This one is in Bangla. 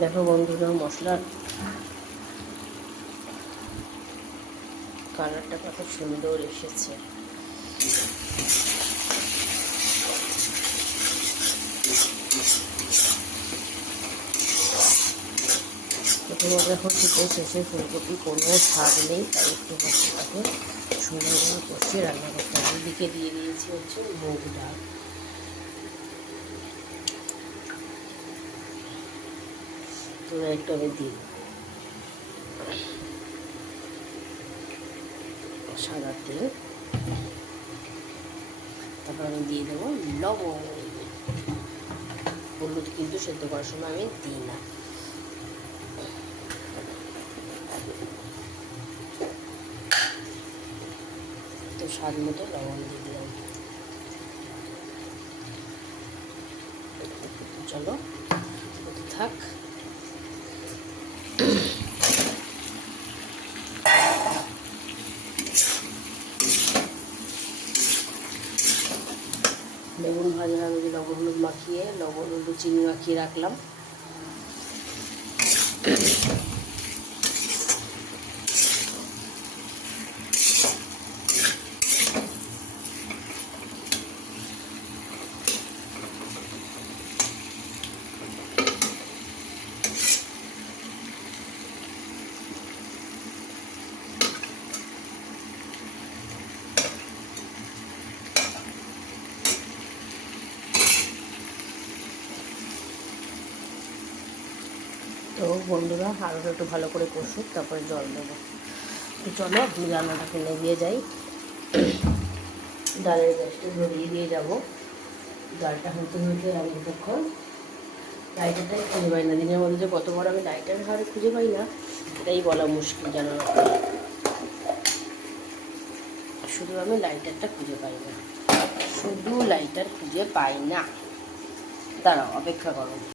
দেখো বন্ধুরা, মশলার কালারটা কত সুন্দর এসেছে। প্রথমত এখন শীতের শেষে ফুলকপি কোনো স্বাদ নেই, তাই একটু মশলাটাকে সুন্দর করে কষিয়ে রান্না করতে হবে। এদিকে দিয়ে দিয়েছি হচ্ছে মুগ ডাল। তো একটু আমি দিই সাদা তেল, তারপর আমি দিয়ে দেবো লবণ। হলুদ কিন্তু সেদ্ধ করার সময় আমি দিই না। তো স্বাদ মতো লবণ দিয়ে দিলাম। চলো থাক। বেগুন ভাজা আমি লবণ হলুদ মাখিয়ে, লবণ হলুদ চিনি মাখিয়ে রাখলাম। তো বন্ধুরা, আলুটা একটু ভালো করে কষুক, তারপরে জল দেবো। তো চলো আপনি রান্নাটাকে নেভিয়ে যাই। ডালের গ্যাসটা ধরিয়ে দিয়ে যাবো। ডালটা হতে হতে আমি তখন লাইটারটাই খুঁজে পাই না। দিনের মধ্যে যে কতবার আমি লাইটার ঘরে খুঁজে পাই না, এটাই বলা মুশকিল জানো। শুধু আমি লাইটারটা খুঁজে পাই না, শুধু লাইটার খুঁজে পাই না। দাঁড়াও, অপেক্ষা করো।